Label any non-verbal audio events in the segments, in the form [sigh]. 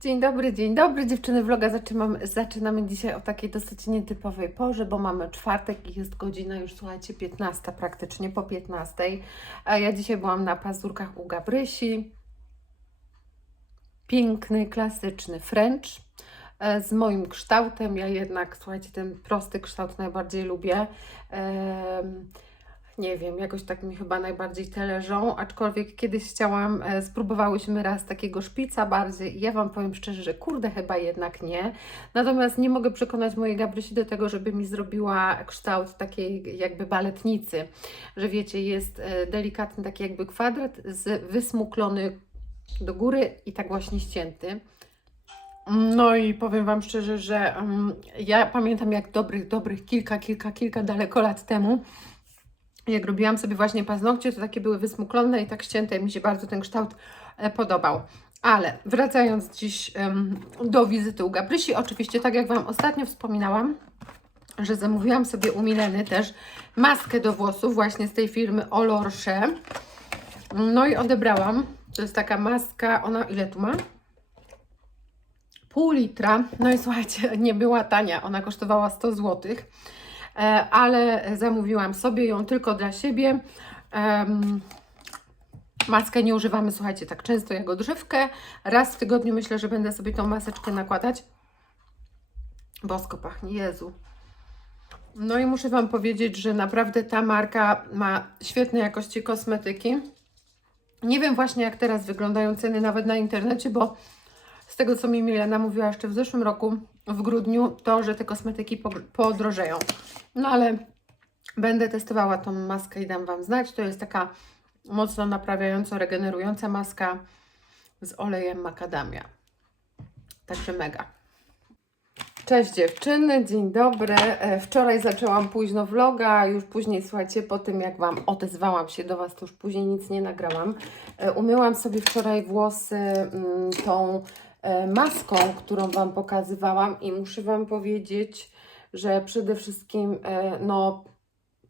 Dzień dobry, dzień dobry dziewczyny. Vloga zaczynamy, zaczynamy dzisiaj o takiej dosyć nietypowej porze, bo mamy czwartek i jest godzina już, słuchajcie, 15 praktycznie, po 15. A ja dzisiaj byłam na pazurkach u Gabrysi. Piękny, klasyczny French e, z moim kształtem. Ja jednak, słuchajcie, ten prosty kształt najbardziej lubię. Nie wiem, jakoś tak mi chyba najbardziej te leżą, aczkolwiek kiedyś chciałam, e, spróbowałyśmy raz takiego szpica bardziej i ja Wam powiem szczerze, że kurde chyba jednak nie. Natomiast nie mogę przekonać mojej Gabrysi do tego, żeby mi zrobiła kształt takiej jakby baletnicy, że wiecie, jest e, delikatny taki jakby kwadrat z wysmuklony do góry i tak właśnie ścięty. No i powiem Wam szczerze, że mm, ja pamiętam jak dobrych, dobrych kilka, kilka, kilka daleko lat temu jak robiłam sobie właśnie paznokcie, to takie były wysmuklone i tak ścięte i mi się bardzo ten kształt e, podobał. Ale wracając dziś em, do wizyty u Gabrysi, oczywiście tak jak Wam ostatnio wspominałam, że zamówiłam sobie u Mileny też maskę do włosów właśnie z tej firmy Olorsze. No i odebrałam. To jest taka maska, ona ile tu ma? Pół litra. No i słuchajcie, [laughs] nie była tania, ona kosztowała 100 złotych ale zamówiłam sobie ją tylko dla siebie. Maskę nie używamy, słuchajcie, tak często jak odżywkę. Raz w tygodniu myślę, że będę sobie tą maseczkę nakładać. Bosko pachnie, Jezu. No i muszę Wam powiedzieć, że naprawdę ta marka ma świetne jakości kosmetyki. Nie wiem właśnie jak teraz wyglądają ceny nawet na internecie, bo z tego co mi Milena mówiła jeszcze w zeszłym roku, w grudniu, to, że te kosmetyki podrożeją. No ale będę testowała tą maskę i dam Wam znać. To jest taka mocno naprawiająco, regenerująca maska z olejem makadamia. Także mega. Cześć dziewczyny, dzień dobry. E, Wczoraj zaczęłam późno vloga, już później, słuchajcie, po tym jak Wam odezwałam się do Was, to już później nic nie nagrałam. E, Umyłam sobie wczoraj włosy mm, tą maską, którą Wam pokazywałam i muszę Wam powiedzieć, że przede wszystkim, e, no,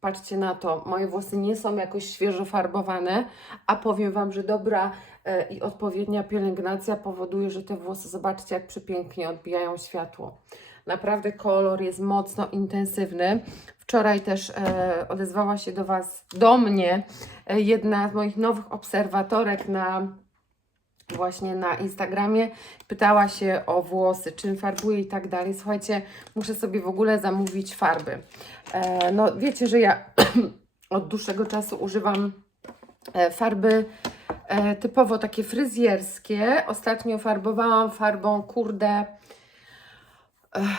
patrzcie na to, moje włosy nie są jakoś świeżo farbowane, a powiem Wam, że dobra e, i odpowiednia pielęgnacja powoduje, że te włosy, zobaczcie jak przepięknie odbijają światło. Naprawdę kolor jest mocno intensywny. Wczoraj też e, odezwała się do Was, do mnie, e, jedna z moich nowych obserwatorek na właśnie na Instagramie. Pytała się o włosy, czym farbuję i tak dalej. Słuchajcie, muszę sobie w ogóle zamówić farby. E, no wiecie, że ja [clears throat] od dłuższego czasu używam e, farby e, typowo takie fryzjerskie. Ostatnio farbowałam farbą, kurde, e,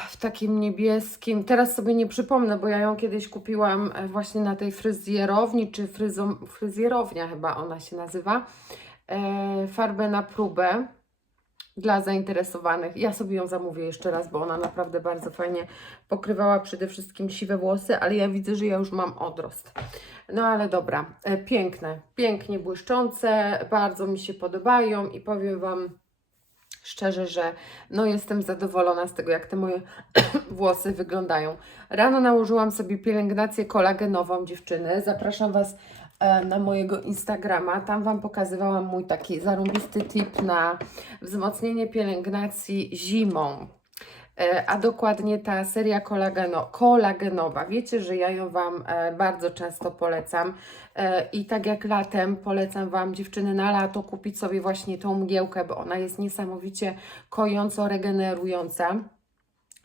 w takim niebieskim. Teraz sobie nie przypomnę, bo ja ją kiedyś kupiłam e, właśnie na tej fryzjerowni, czy fryzo, fryzjerownia chyba ona się nazywa. E, farbę na próbę dla zainteresowanych. Ja sobie ją zamówię jeszcze raz, bo ona naprawdę bardzo fajnie pokrywała przede wszystkim siwe włosy, ale ja widzę, że ja już mam odrost. No ale dobra, e, piękne, pięknie błyszczące, bardzo mi się podobają i powiem Wam szczerze, że no jestem zadowolona z tego, jak te moje [clears throat] włosy wyglądają. Rano nałożyłam sobie pielęgnację kolagenową dziewczyny. Zapraszam Was na mojego Instagrama. Tam Wam pokazywałam mój taki zarąbisty tip na wzmocnienie pielęgnacji zimą. E, A dokładnie ta seria kolageno, kolagenowa. Wiecie, że ja ją Wam e, bardzo często polecam. E, I tak jak latem polecam Wam, dziewczyny, na lato kupić sobie właśnie tą mgiełkę, bo ona jest niesamowicie kojąco regenerująca.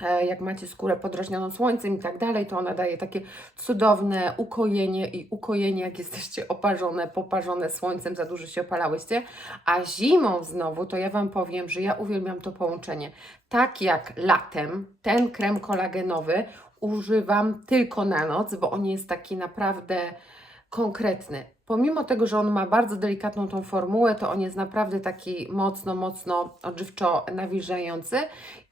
E, Jak macie skórę podrażnioną słońcem i tak dalej, to ona daje takie cudowne ukojenie i ukojenie, jak jesteście oparzone, poparzone słońcem, za dużo się opalałyście. A zimą znowu, to ja Wam powiem, że ja uwielbiam to połączenie. Tak jak latem, ten krem kolagenowy używam tylko na noc, bo on jest taki naprawdę konkretny. Pomimo tego, że on ma bardzo delikatną tą formułę, to on jest naprawdę taki mocno, mocno odżywczo nawilżający.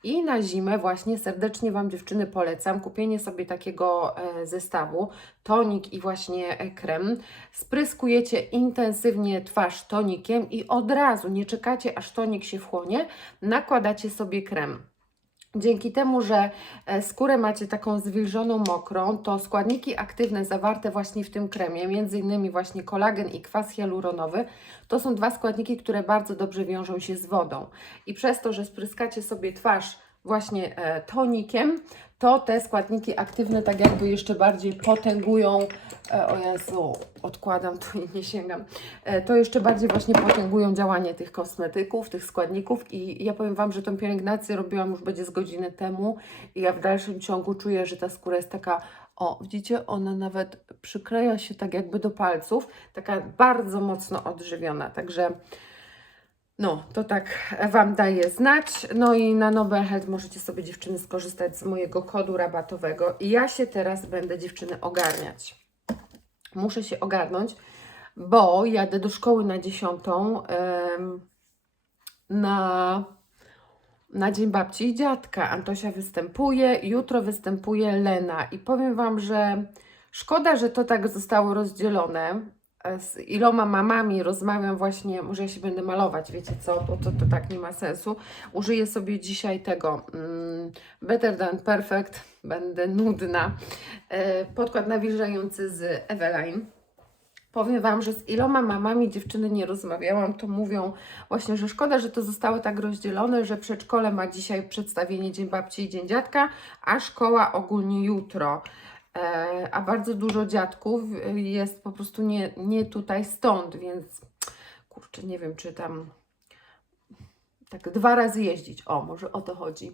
I na zimę właśnie serdecznie Wam dziewczyny polecam kupienie sobie takiego e, zestawu, tonik i właśnie e, krem. Spryskujecie intensywnie twarz tonikiem i od razu, nie czekacie aż tonik się wchłonie, nakładacie sobie krem. Dzięki temu, że e, skórę macie taką zwilżoną, mokrą, to składniki aktywne zawarte właśnie w tym kremie, między innymi właśnie kolagen i kwas hialuronowy, to są dwa składniki, które bardzo dobrze wiążą się z wodą. I przez to, że spryskacie sobie twarz właśnie e, tonikiem, to te składniki aktywne tak jakby jeszcze bardziej potęgują, e, o Jezu, odkładam to i nie sięgam, e, to jeszcze bardziej właśnie potęgują działanie tych kosmetyków, tych składników i ja powiem Wam, że tą pielęgnację robiłam już będzie z godziny temu i ja w dalszym ciągu czuję, że ta skóra jest taka, o widzicie, ona nawet przykleja się tak jakby do palców, taka bardzo mocno odżywiona, także no, to tak Wam daję znać. No i na Nobel Health możecie sobie dziewczyny skorzystać z mojego kodu rabatowego. I ja się teraz będę dziewczyny ogarniać. Muszę się ogarnąć, bo jadę do szkoły na dziesiątą na, na Dzień Babci i Dziadka. Antosia występuje, jutro występuje Lena. I powiem Wam, że szkoda, że to tak zostało rozdzielone z iloma mamami rozmawiam właśnie, może ja się będę malować, wiecie co, bo to, to tak nie ma sensu. Użyję sobie dzisiaj tego mm, Better Than Perfect, będę nudna. E, podkład nawilżający z Eveline. Powiem Wam, że z iloma mamami dziewczyny nie rozmawiałam, to mówią właśnie, że szkoda, że to zostało tak rozdzielone, że przedszkole ma dzisiaj przedstawienie Dzień Babci i Dzień Dziadka, a szkoła ogólnie jutro. E, a bardzo dużo dziadków jest po prostu nie, nie tutaj stąd, więc kurczę, nie wiem, czy tam tak dwa razy jeździć. O, może o to chodzi.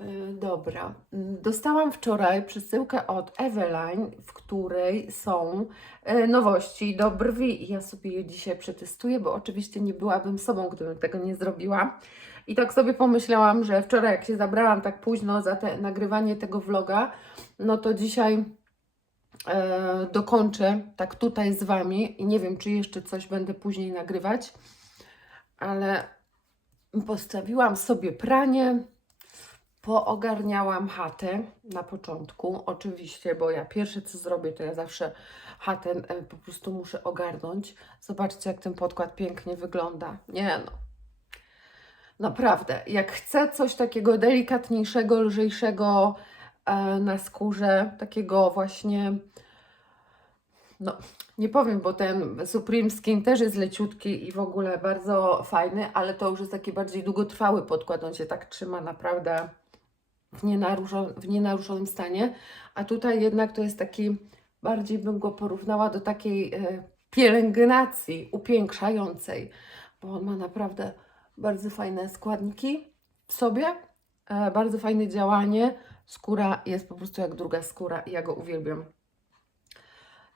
Y, Dobra. Dostałam wczoraj przesyłkę od Eveline, w której są y, nowości do brwi. Ja sobie je dzisiaj przetestuję, bo oczywiście nie byłabym sobą, gdybym tego nie zrobiła. I tak sobie pomyślałam, że wczoraj, jak się zabrałam tak późno za te, nagrywanie tego vloga, no to dzisiaj e, dokończę tak tutaj z Wami. I nie wiem, czy jeszcze coś będę później nagrywać, ale postawiłam sobie pranie poogarniałam chatę na początku, oczywiście, bo ja pierwsze co zrobię, to ja zawsze chatę e, po prostu muszę ogarnąć. Zobaczcie, jak ten podkład pięknie wygląda. Nie no. Naprawdę, jak chcę coś takiego delikatniejszego, lżejszego e, na skórze, takiego właśnie, no nie powiem, bo ten Supreme Skin też jest leciutki i w ogóle bardzo fajny, ale to już jest taki bardziej długotrwały podkład, on się tak trzyma naprawdę w, nienaruszo- w nienaruszonym stanie, a tutaj jednak to jest taki, bardziej bym go porównała do takiej e, pielęgnacji upiększającej, bo on ma naprawdę bardzo fajne składniki w sobie, e, bardzo fajne działanie, skóra jest po prostu jak druga skóra i ja go uwielbiam.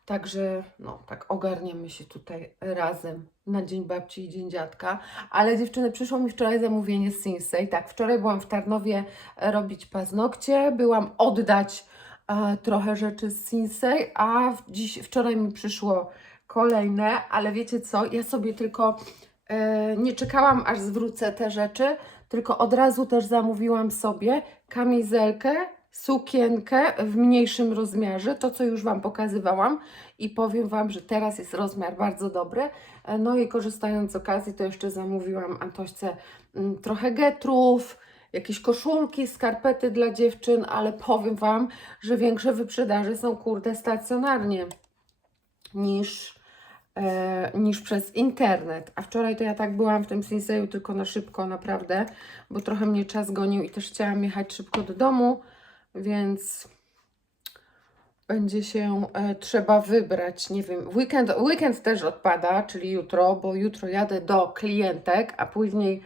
Także, no, tak ogarniemy się tutaj razem na Dzień Babci i Dzień Dziadka. Ale dziewczyny, przyszło mi wczoraj zamówienie z Sinsei. Tak, wczoraj byłam w Tarnowie e, robić paznokcie, byłam oddać e, trochę rzeczy z Sinsei, a dziś, wczoraj mi przyszło kolejne, ale wiecie co, ja sobie tylko nie czekałam, aż zwrócę te rzeczy, tylko od razu też zamówiłam sobie kamizelkę, sukienkę w mniejszym rozmiarze, to co już Wam pokazywałam i powiem Wam, że teraz jest rozmiar bardzo dobry. E, No i korzystając z okazji, to jeszcze zamówiłam Antośce mm, trochę getrów, jakieś koszulki, skarpety dla dziewczyn, ale powiem Wam, że większe wyprzedaże są kurde stacjonarnie niż, e, niż przez internet. A wczoraj to ja tak byłam w tym Sinseju tylko na szybko, naprawdę, bo trochę mnie czas gonił i też chciałam jechać szybko do domu, więc będzie się e, trzeba wybrać, nie wiem, weekend, weekend też odpada, czyli jutro, bo jutro jadę do klientek, a później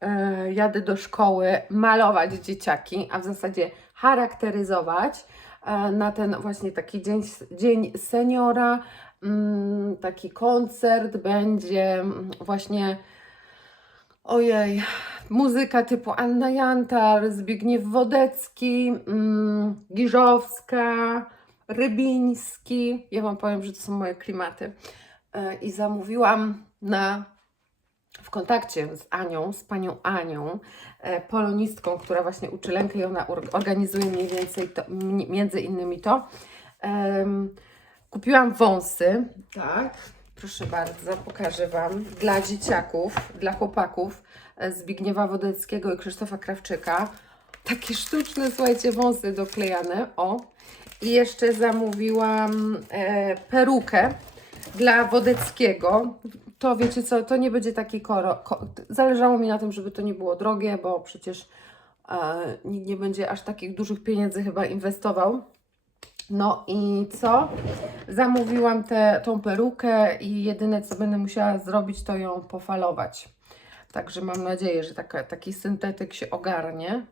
e, jadę do szkoły malować dzieciaki, a w zasadzie charakteryzować e, na ten właśnie taki dzień, dzień seniora, taki koncert będzie mm, właśnie Ojej, muzyka typu Anna Jantar, Zbigniew Wodecki, mm, Giżowska, Rybiński. Ja Wam powiem, że to są moje klimaty. E, I zamówiłam na, w kontakcie z Anią, z panią Anią, e, polonistką, która właśnie uczy lękę i ona or- organizuje mniej więcej to, między innymi to. Em, kupiłam wąsy, tak, proszę bardzo, pokażę Wam, dla dzieciaków, dla chłopaków e, Zbigniewa Wodeckiego i Krzysztofa Krawczyka. takie sztuczne, słuchajcie, wąsy doklejane. O. I jeszcze zamówiłam e, perukę dla Wodeckiego. To wiecie co, to nie będzie taki koro. Ko, zależało mi na tym, żeby to nie było drogie, bo przecież e, nikt nie będzie aż takich dużych pieniędzy chyba inwestował. No i co? Zamówiłam tę tą perukę i jedyne co będę musiała zrobić to ją pofalować. Także mam nadzieję, że taka, taki syntetyk się ogarnie.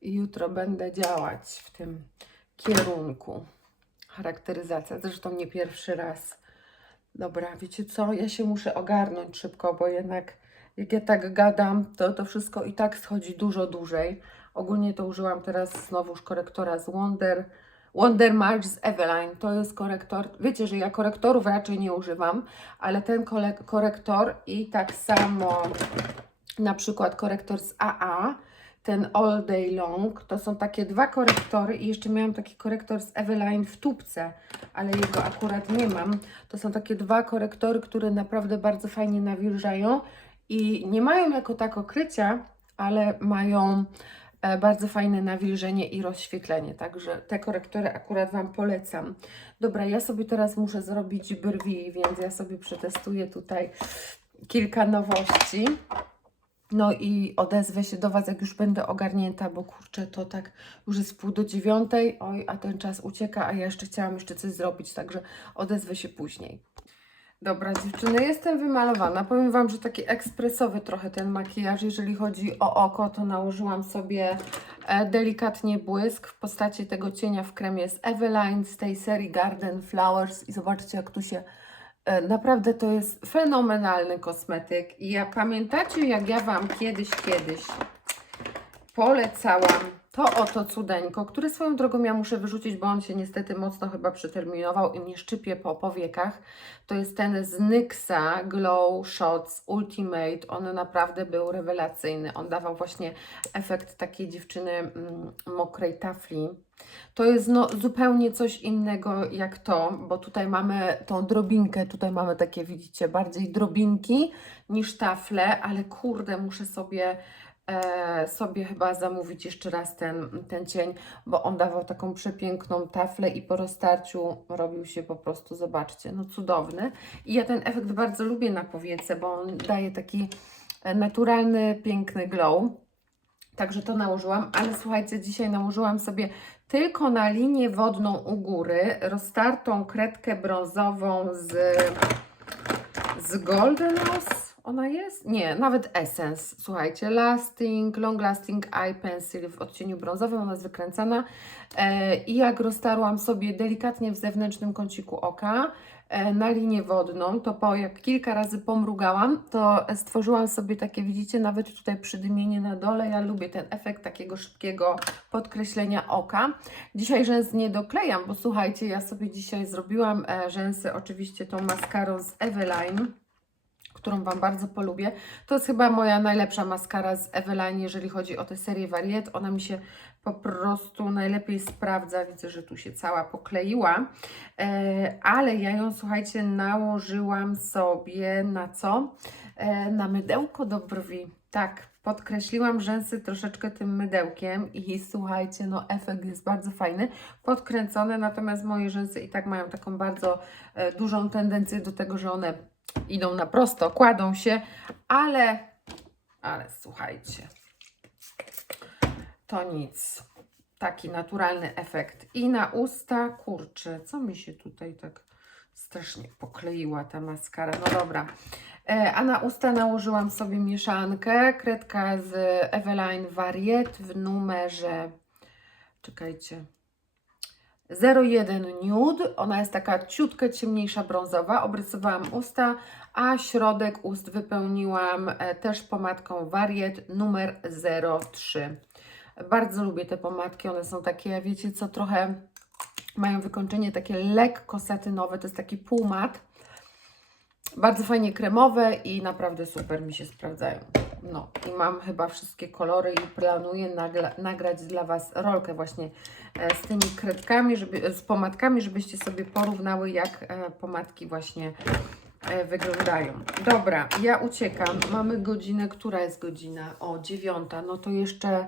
I jutro będę działać w tym kierunku. Charakteryzacja, zresztą nie pierwszy raz. Dobra, wiecie co? Ja się muszę ogarnąć szybko, bo jednak jak ja tak gadam, to to wszystko i tak schodzi dużo dłużej. Ogólnie to użyłam teraz znowuż korektora z Wonder. Wonder March z Eveline. To jest korektor. Wiecie, że ja korektorów raczej nie używam, ale ten korektor i tak samo na przykład korektor z AA, ten All Day Long, to są takie dwa korektory i jeszcze miałam taki korektor z Eveline w tubce, ale jego akurat nie mam. To są takie dwa korektory, które naprawdę bardzo fajnie nawilżają i nie mają jako tako krycia, ale mają bardzo fajne nawilżenie i rozświetlenie, także te korektory akurat Wam polecam. Dobra, ja sobie teraz muszę zrobić brwi, więc ja sobie przetestuję tutaj kilka nowości. No i odezwę się do Was, jak już będę ogarnięta, bo kurczę, to tak już jest pół do dziewiątej, oj, a ten czas ucieka, a ja jeszcze chciałam jeszcze coś zrobić, także odezwę się później. Dobra, dziewczyny, jestem wymalowana. Powiem Wam, że taki ekspresowy trochę ten makijaż. Jeżeli chodzi o oko, to nałożyłam sobie e, delikatnie błysk w postaci tego cienia w kremie z Eveline z tej serii Garden Flowers i zobaczcie, jak tu się E, Naprawdę to jest fenomenalny kosmetyk. I ja pamiętacie, jak ja Wam kiedyś, kiedyś polecałam to oto cudeńko, które swoją drogą ja muszę wyrzucić, bo on się niestety mocno chyba przeterminował i mnie szczypie po powiekach. To jest ten z NYXa Glow Shots Ultimate. On naprawdę był rewelacyjny. On dawał właśnie efekt takiej dziewczyny mm, mokrej tafli. To jest no, zupełnie coś innego jak to, bo tutaj mamy tą drobinkę, tutaj mamy takie, widzicie, bardziej drobinki niż tafle, ale kurde, muszę sobie, sobie chyba zamówić jeszcze raz ten, ten cień, bo on dawał taką przepiękną taflę i po roztarciu robił się po prostu, zobaczcie, no cudowny. I ja ten efekt bardzo lubię na powiece, bo on daje taki e, naturalny, piękny glow. Także to nałożyłam, ale słuchajcie, dzisiaj nałożyłam sobie tylko na linię wodną u góry roztartą kredkę brązową z, z Golden. Ona jest? Nie, nawet Essence. Słuchajcie, Lasting, Long Lasting Eye Pencil w odcieniu brązowym, ona jest wykręcana. E, I jak roztarłam sobie delikatnie w zewnętrznym kąciku oka, e, na linię wodną, to po jak kilka razy pomrugałam, to stworzyłam sobie takie, widzicie, nawet tutaj przydymienie na dole. Ja lubię ten efekt takiego szybkiego podkreślenia oka. Dzisiaj rzęs nie doklejam, bo słuchajcie, ja sobie dzisiaj zrobiłam e, rzęsy oczywiście tą maskarą z Eveline którą Wam bardzo polubię. To jest chyba moja najlepsza maskara z Eveline, jeżeli chodzi o tę serię Variet. Ona mi się po prostu najlepiej sprawdza. Widzę, że tu się cała pokleiła. E, ale ja ją, słuchajcie, nałożyłam sobie na co? E, na mydełko do brwi. Tak, podkreśliłam rzęsy troszeczkę tym mydełkiem i słuchajcie, no efekt jest bardzo fajny, podkręcone, natomiast moje rzęsy i tak mają taką bardzo e, dużą tendencję do tego, że one idą na prosto, kładą się, ale, ale słuchajcie, to nic. Taki naturalny efekt. I na usta, kurczę, co mi się tutaj tak strasznie pokleiła ta maskara. No dobra. E, A na usta nałożyłam sobie mieszankę, kredka z Eveline Variet w numerze, czekajcie, 01 Nude. Ona jest taka ciutkę ciemniejsza brązowa. Obrysowałam usta, a środek ust wypełniłam e, też pomadką Variet numer 03. Bardzo lubię te pomadki. One są takie, wiecie co, trochę mają wykończenie takie lekko satynowe. To jest taki półmat. Bardzo fajnie kremowe i naprawdę super mi się sprawdzają. No i mam chyba wszystkie kolory i planuję nagrać dla Was rolkę właśnie e, z tymi kredkami, żeby, z pomadkami, żebyście sobie porównały jak e, pomadki właśnie e, wyglądają. Dobra, ja uciekam. Mamy godzinę, która jest godzina? O, dziewiąta. No to jeszcze,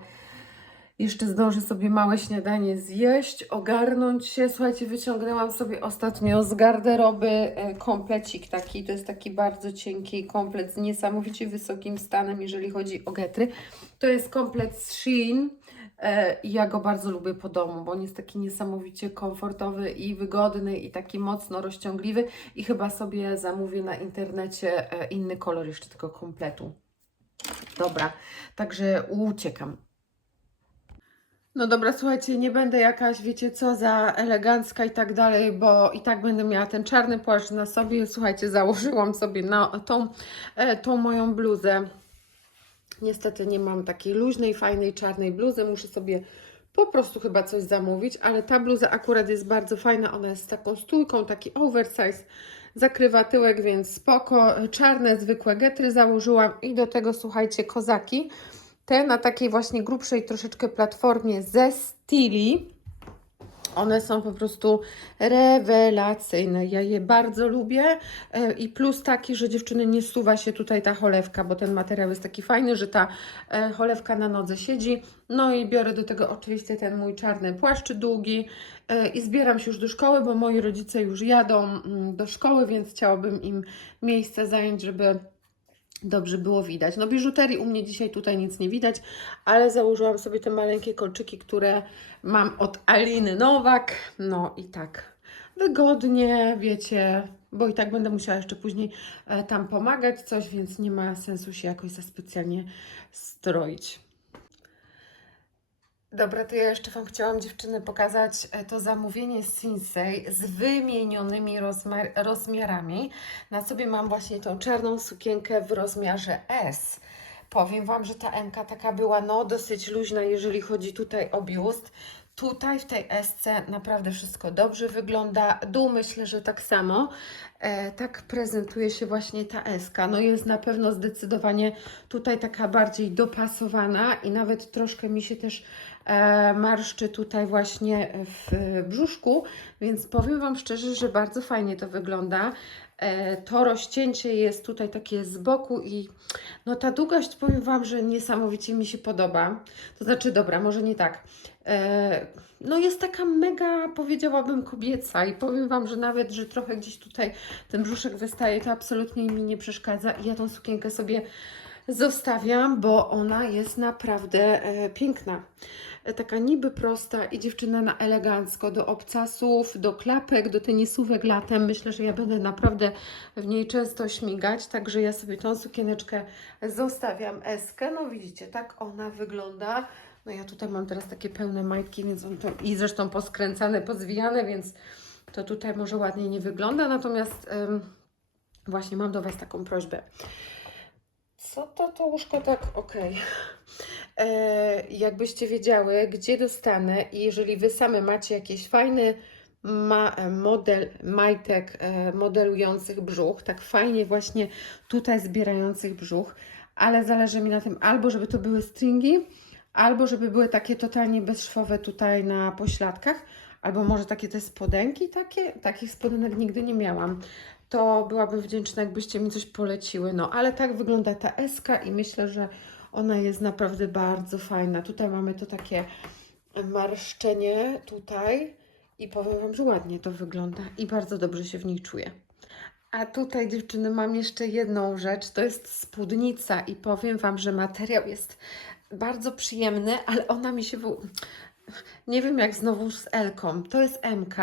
jeszcze zdążę sobie małe śniadanie zjeść, ogarnąć się. Słuchajcie, wyciągnęłam sobie ostatnio z garderoby e, komplecik taki. To jest taki bardzo cienki komplet z niesamowicie wysokim stanem, jeżeli chodzi o getry. To jest komplet z Shein. E, ja go bardzo lubię po domu, bo on jest taki niesamowicie komfortowy i wygodny i taki mocno rozciągliwy i chyba sobie zamówię na internecie e, inny kolor jeszcze tego kompletu. Dobra, także uciekam. No dobra, słuchajcie, nie będę jakaś, wiecie co, za elegancka i tak dalej, bo i tak będę miała ten czarny płaszcz na sobie. Słuchajcie, założyłam sobie na tą, e, tą moją bluzę. Niestety nie mam takiej luźnej, fajnej, czarnej bluzy. Muszę sobie po prostu chyba coś zamówić, ale ta bluza akurat jest bardzo fajna. Ona jest z taką stójką, taki oversize. Zakrywa tyłek, więc spoko. Czarne, zwykłe getry założyłam i do tego, słuchajcie, kozaki. Te na takiej właśnie grubszej troszeczkę platformie ze Stili. One są po prostu rewelacyjne. Ja je bardzo lubię. E, I plus taki, że dziewczyny nie suwa się tutaj ta cholewka, bo ten materiał jest taki fajny, że ta e, cholewka na nodze siedzi. No i biorę do tego oczywiście ten mój czarny płaszcz długi e, i zbieram się już do szkoły, bo moi rodzice już jadą mm, do szkoły, więc chciałabym im miejsce zająć, żeby dobrze było widać. No biżuterii u mnie dzisiaj tutaj nic nie widać, ale założyłam sobie te maleńkie kolczyki, które mam od Aliny Nowak. No i tak wygodnie, wiecie, bo i tak będę musiała jeszcze później e, tam pomagać coś, więc nie ma sensu się jakoś za specjalnie stroić. Dobra, to ja jeszcze Wam chciałam dziewczyny pokazać e, to zamówienie z Sinsei z wymienionymi rozmiar rozmiarami. Na sobie mam właśnie tą czarną sukienkę w rozmiarze S. Powiem Wam, że ta MK taka była no dosyć luźna, jeżeli chodzi tutaj o biust. Tutaj w tej SC naprawdę wszystko dobrze wygląda. Dół myślę, że tak samo. E, tak prezentuje się właśnie ta SK. No jest na pewno zdecydowanie tutaj taka bardziej dopasowana i nawet troszkę mi się też e, marszczy tutaj właśnie w brzuszku, więc powiem Wam szczerze, że bardzo fajnie to wygląda. E, to rozcięcie jest tutaj takie z boku i no ta długość powiem Wam, że niesamowicie mi się podoba. To znaczy, dobra, może nie tak. E, no jest taka mega, powiedziałabym, kobieca i powiem Wam, że nawet, że trochę gdzieś tutaj ten brzuszek wystaje, to absolutnie mi nie przeszkadza i ja tą sukienkę sobie zostawiam, bo ona jest naprawdę e, piękna. E, taka niby prosta i dziewczyna na elegancko, do obcasów, do klapek, do tenisówek latem. Myślę, że ja będę naprawdę w niej często śmigać, także ja sobie tą sukieneczkę zostawiam eskę. No widzicie, tak ona wygląda. No ja tutaj mam teraz takie pełne majtki, więc on to, i zresztą poskręcane, pozwijane, więc to tutaj może ładnie nie wygląda, natomiast ym, właśnie mam do Was taką prośbę. Co to to łóżko tak? Okej. E, Jakbyście wiedziały, gdzie dostanę i jeżeli Wy same macie jakiś fajny ma model majtek e, modelujących brzuch, tak fajnie właśnie tutaj zbierających brzuch, ale zależy mi na tym albo, żeby to były stringi, albo żeby były takie totalnie bezszwowe tutaj na pośladkach, albo może takie te spodenki takie, takich spodenek nigdy nie miałam to byłabym wdzięczna, jakbyście mi coś poleciły. No, ale tak wygląda ta eska i myślę, że ona jest naprawdę bardzo fajna. Tutaj mamy to takie marszczenie tutaj i powiem Wam, że ładnie to wygląda i bardzo dobrze się w niej czuję. A tutaj dziewczyny mam jeszcze jedną rzecz, to jest spódnica i powiem Wam, że materiał jest bardzo przyjemny, ale ona mi się, w... nie wiem jak znowu z Elką, to jest MK,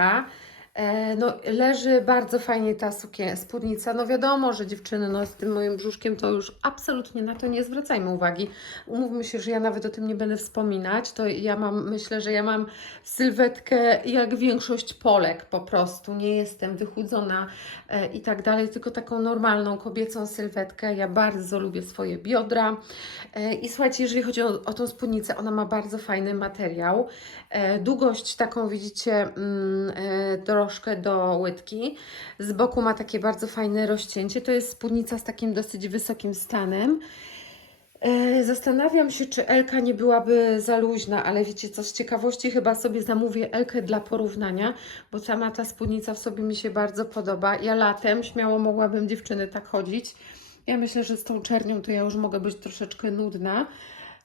No, leży bardzo fajnie ta sukien, spódnica. No wiadomo, że dziewczyny no, z tym moim brzuszkiem to już absolutnie na to nie zwracajmy uwagi. Umówmy się, że ja nawet o tym nie będę wspominać. To ja mam, myślę, że ja mam sylwetkę jak większość Polek po prostu. Nie jestem wychudzona e, i tak dalej, tylko taką normalną kobiecą sylwetkę. Ja bardzo lubię swoje biodra. E, I słuchajcie, jeżeli chodzi o, o tą spódnicę, ona ma bardzo fajny materiał. E, długość taką widzicie mm, e, troszkę do łydki. Z boku ma takie bardzo fajne rozcięcie. To jest spódnica z takim dosyć wysokim stanem. E, zastanawiam się, czy Elka nie byłaby za luźna, ale wiecie co, z ciekawości chyba sobie zamówię Elkę dla porównania, bo sama ta spódnica w sobie mi się bardzo podoba. Ja latem śmiało mogłabym dziewczyny tak chodzić. Ja myślę, że z tą czernią to ja już mogę być troszeczkę nudna.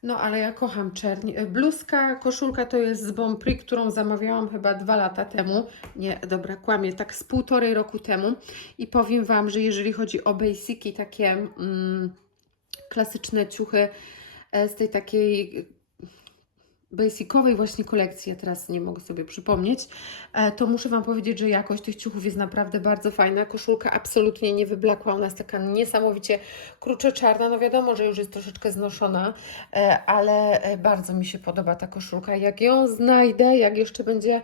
No, ale ja kocham czerni. Y, Bluzka, koszulka to jest z Bonprix, którą zamawiałam chyba dwa lata temu. Nie, dobra, kłamię, tak z półtorej roku temu. I powiem Wam, że jeżeli chodzi o basiki, takie mm, klasyczne ciuchy e, z tej takiej basicowej właśnie kolekcji, ja teraz nie mogę sobie przypomnieć, e, to muszę Wam powiedzieć, że jakość tych ciuchów jest naprawdę bardzo fajna. Koszulka absolutnie nie wyblakła, ona jest taka niesamowicie krucze czarna, no wiadomo, że już jest troszeczkę znoszona, e, ale e, bardzo mi się podoba ta koszulka. Jak ją znajdę, jak jeszcze będzie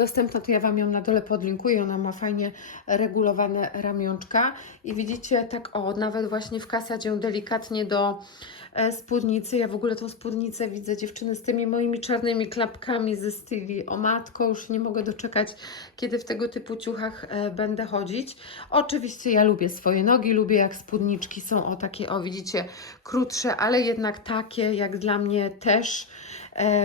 dostępna, to ja Wam ją na dole podlinkuję, ona ma fajnie regulowane ramionczka i widzicie, tak o, nawet właśnie w kasadzie delikatnie do e, spódnicy. Ja w ogóle tą spódnicę widzę dziewczyny z tymi moimi czarnymi klapkami ze styli o matko, już nie mogę doczekać, kiedy w tego typu ciuchach e, będę chodzić. Oczywiście ja lubię swoje nogi, lubię jak spódniczki są o takie, o widzicie, krótsze, ale jednak takie jak dla mnie też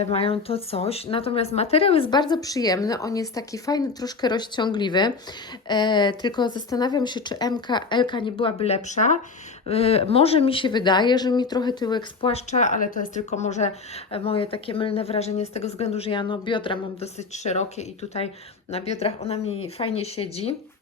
mają to coś. Natomiast materiał jest bardzo przyjemny, on jest taki fajny, troszkę rozciągliwy, e, tylko zastanawiam się, czy MK, LK nie byłaby lepsza. E, może mi się wydaje, że mi trochę tyłek spłaszcza, ale to jest tylko może e, moje takie mylne wrażenie z tego względu, że ja no biodra mam dosyć szerokie i tutaj na biodrach ona mi fajnie siedzi.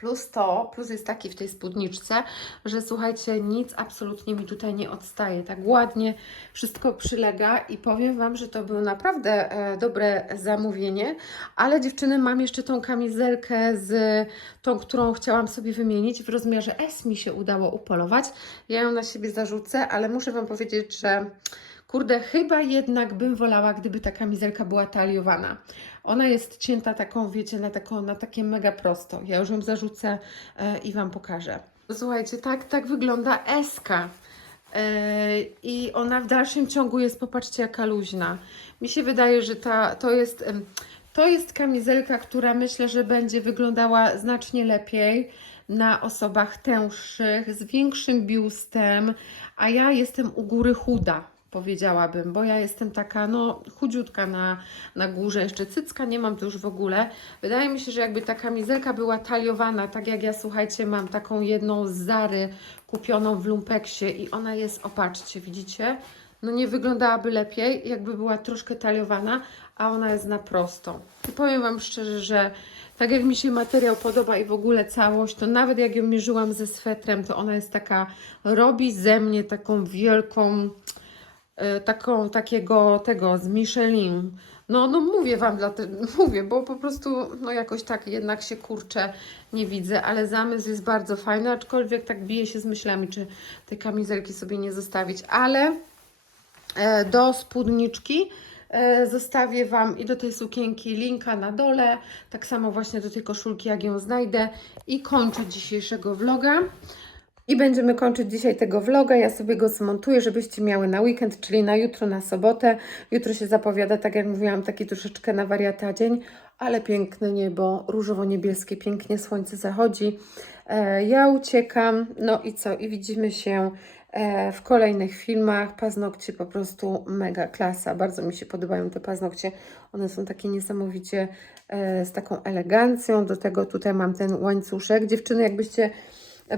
Plus to, plus jest taki w tej spódniczce, że słuchajcie, nic absolutnie mi tutaj nie odstaje. Tak ładnie wszystko przylega i powiem Wam, że to było naprawdę e, dobre zamówienie. Ale dziewczyny, mam jeszcze tą kamizelkę z tą, którą chciałam sobie wymienić. W rozmiarze S mi się udało upolować. Ja ją na siebie zarzucę, ale muszę Wam powiedzieć, że kurde, chyba jednak bym wolała, gdyby ta kamizelka była taliowana. Ona jest cięta taką, wiecie, na, taką, na takie mega prosto. Ja już ją zarzucę e, i Wam pokażę. Słuchajcie, tak, tak wygląda eska. I ona w dalszym ciągu jest, popatrzcie, jaka luźna. Mi się wydaje, że ta, to jest... to jest kamizelka, która myślę, że będzie wyglądała znacznie lepiej na osobach tęższych, z większym biustem, a ja jestem u góry chuda, powiedziałabym, bo ja jestem taka, no, chudziutka na, na górze, jeszcze cycka nie mam to już w ogóle. Wydaje mi się, że jakby ta kamizelka była taliowana, tak jak ja, słuchajcie, mam taką jedną z Zary kupioną w lumpeksie i ona jest, opatrzcie, widzicie? No nie wyglądałaby lepiej, jakby była troszkę taliowana, a ona jest na prosto. I powiem Wam szczerze, że tak jak mi się materiał podoba i w ogóle całość, to nawet jak ją mierzyłam ze swetrem, to ona jest taka, robi ze mnie taką wielką, taką, takiego, tego, z Michelin. No, no mówię Wam, dlatego, [laughs] mówię, bo po prostu, no jakoś tak jednak się kurczę, nie widzę, ale zamysł jest bardzo fajny, aczkolwiek tak bije się z myślami, czy te kamizelki sobie nie zostawić, ale e, do spódniczki e, zostawię Wam i do tej sukienki linka na dole, tak samo właśnie do tej koszulki, jak ją znajdę i kończę dzisiejszego vloga. I będziemy kończyć dzisiaj tego vloga. Ja sobie go zmontuję, żebyście miały na weekend, czyli na jutro, na sobotę. Jutro się zapowiada, tak jak mówiłam, taki troszeczkę na wariata dzień, ale piękne niebo, różowo-niebieskie, pięknie słońce zachodzi. E, ja uciekam, no i co? I widzimy się e, w kolejnych filmach. Paznokcie po prostu mega klasa. Bardzo mi się podobają te paznokcie. One są takie niesamowicie e, z taką elegancją. Do tego tutaj mam ten łańcuszek. Dziewczyny, jakbyście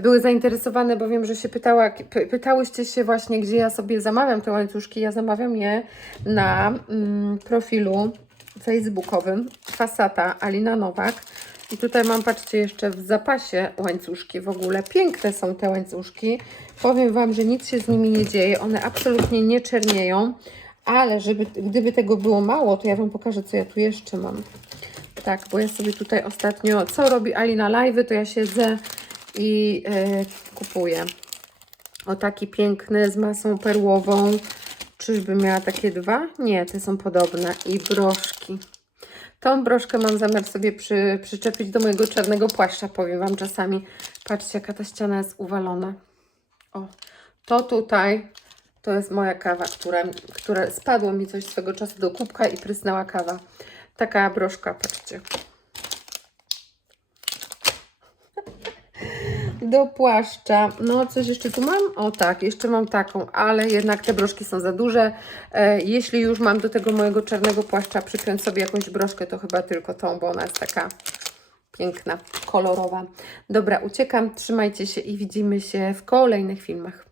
były zainteresowane, bo wiem, że się pytała, py, pytałyście się właśnie, gdzie ja sobie zamawiam te łańcuszki. Ja zamawiam je na mm, profilu facebookowym Fasata Alina Nowak. I tutaj mam, patrzcie, jeszcze w zapasie łańcuszki w ogóle. Piękne są te łańcuszki. Powiem Wam, że nic się z nimi nie dzieje. One absolutnie nie czernieją. Ale żeby, gdyby tego było mało, to ja Wam pokażę, co ja tu jeszcze mam. Tak, bo ja sobie tutaj ostatnio, co robi Alina live, to ja siedzę i e, kupuję. O taki piękny z masą perłową. Czyżby miała takie dwa? Nie, te są podobne. I broszki. Tą broszkę mam zamiar sobie przy, przyczepić do mojego czarnego płaszcza. Powiem Wam czasami. Patrzcie, jaka ta ściana jest uwalona. O, to tutaj to jest moja kawa, która, która spadło mi coś swego czasu do kubka i prysnęła kawa. Taka broszka, patrzcie. Do płaszcza. No, coś jeszcze tu mam? O tak, jeszcze mam taką, ale jednak te broszki są za duże. E, jeśli już mam do tego mojego czarnego płaszcza przypiąć sobie jakąś broszkę, to chyba tylko tą, bo ona jest taka piękna, kolorowa. Dobra, uciekam, trzymajcie się i widzimy się w kolejnych filmach.